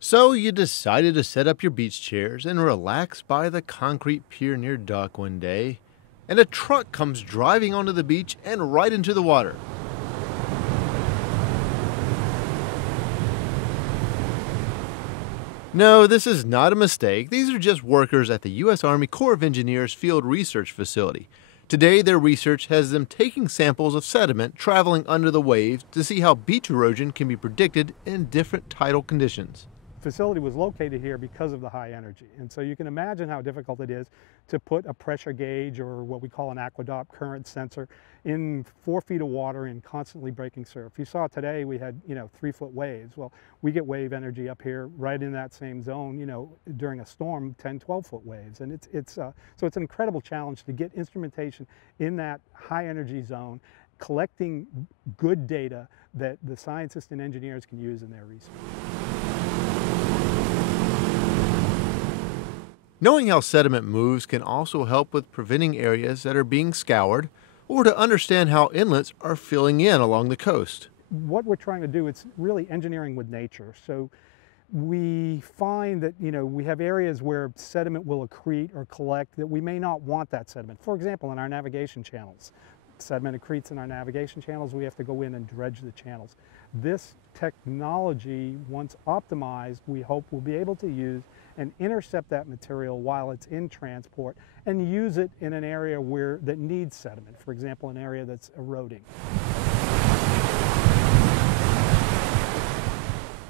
So you decided to set up your beach chairs and relax by the concrete pier near dock one day, and a truck comes driving onto the beach and right into the water. No, this is not a mistake. These are just workers at the U.S. Army Corps of Engineers Field Research Facility. Today, their research has them taking samples of sediment traveling under the waves to see how beach erosion can be predicted in different tidal conditions. Facility was located here because of the high energy. And so you can imagine how difficult it is to put a pressure gauge, or what we call an aqueduct current sensor, in 4 feet of water in constantly breaking surf. You saw today we had 3-foot waves. Well, we get wave energy up here right in that same zone, during a storm, 10, 12-foot waves. And so it's an incredible challenge to get instrumentation in that high energy zone, collecting good data that the scientists and engineers can use in their research. Knowing how sediment moves can also help with preventing areas that are being scoured or to understand how inlets are filling in along the coast. What we're trying to do, it's really engineering with nature. So we find that we have areas where sediment will accrete or collect that we may not want that sediment. For example, in our navigation channels, sediment accretes in our navigation channels. We have to go in and dredge the channels. This technology, once optimized, we hope we'll be able to use and intercept that material while it's in transport and use it in an area that needs sediment, for example, an area that's eroding.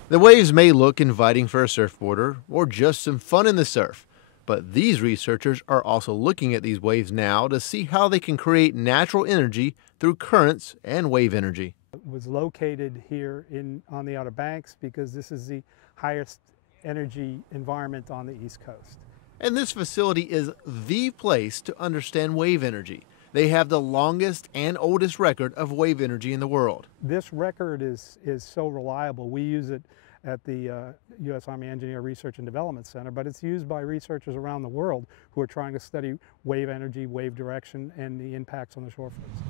The waves may look inviting for a surfboarder or just some fun in the surf, but these researchers are also looking at these waves now to see how they can create natural energy through currents and wave energy. It was located here on the Outer Banks because this is the highest energy environment on the East Coast. And this facility is the place to understand wave energy. They have the longest and oldest record of wave energy in the world. This record is so reliable. We use it at the U.S. Army Engineer Research and Development Center, but it's used by researchers around the world who are trying to study wave energy, wave direction, and the impacts on the shore fronts.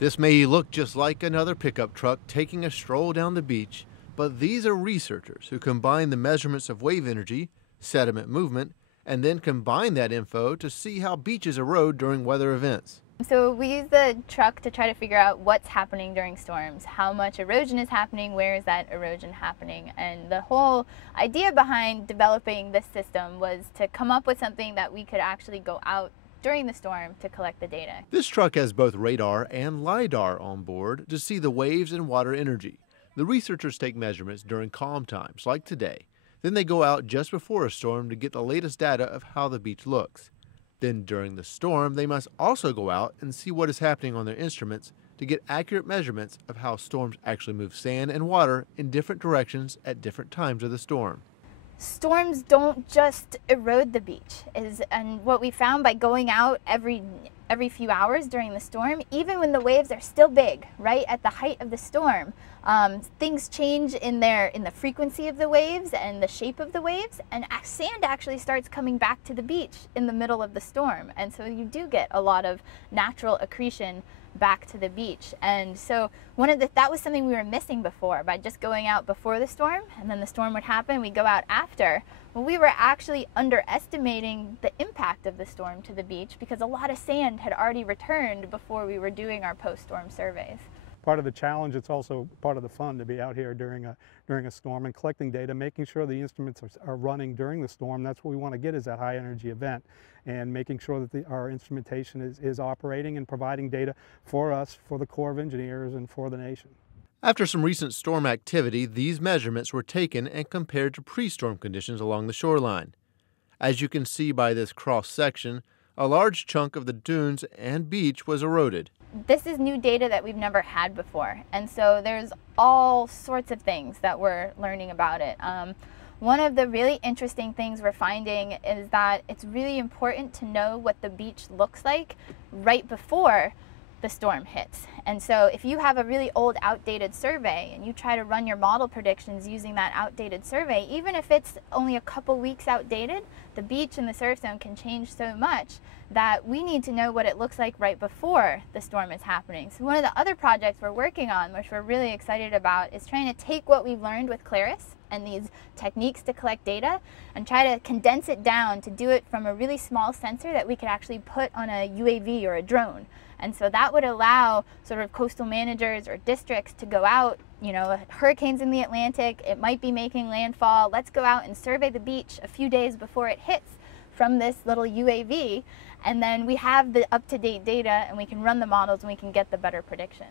This may look just like another pickup truck taking a stroll down the beach, but these are researchers who combine the measurements of wave energy, sediment movement, and then combine that info to see how beaches erode during weather events. So we use the truck to try to figure out what's happening during storms, how much erosion is happening, where is that erosion happening. And the whole idea behind developing this system was to come up with something that we could actually go out during the storm to collect the data. This truck has both radar and LiDAR on board to see the waves and water energy. The researchers take measurements during calm times, like today. Then they go out just before a storm to get the latest data of how the beach looks. Then during the storm, they must also go out and see what is happening on their instruments to get accurate measurements of how storms actually move sand and water in different directions at different times of the storm. Storms don't just erode the beach, and what we found by going out every few hours during the storm, even when the waves are still big, right at the height of the storm, things change in the frequency of the waves and the shape of the waves, and sand actually starts coming back to the beach in the middle of the storm, and so you do get a lot of natural accretion back to the beach. And so that was something we were missing before. By just going out before the storm and then the storm would happen, we go out after. Well, we were actually underestimating the impact of the storm to the beach because a lot of sand had already returned before we were doing our post-storm surveys. Part of the challenge, it's also part of the fun to be out here during a storm and collecting data, making sure the instruments are running during the storm. That's what we want to get, is that high energy event, and making sure that our instrumentation is operating and providing data for us, for the Corps of Engineers, and for the nation. After some recent storm activity, these measurements were taken and compared to pre-storm conditions along the shoreline. As you can see by this cross-section, a large chunk of the dunes and beach was eroded. This is new data that we've never had before, and so there's all sorts of things that we're learning about it. One of the really interesting things we're finding is that it's really important to know what the beach looks like right before the storm hits. And so if you have a really old, outdated survey and you try to run your model predictions using that outdated survey, even if it's only a couple weeks outdated, the beach and the surf zone can change so much that we need to know what it looks like right before the storm is happening. So one of the other projects we're working on, which we're really excited about, is trying to take what we've learned with Claris and these techniques to collect data and try to condense it down to do it from a really small sensor that we could actually put on a UAV or a drone. And so that would allow sort of coastal managers or districts to go out, you know, hurricane's in the Atlantic, it might be making landfall, let's go out and survey the beach a few days before it hits from this little UAV, and then we have the up-to-date data and we can run the models and we can get the better prediction.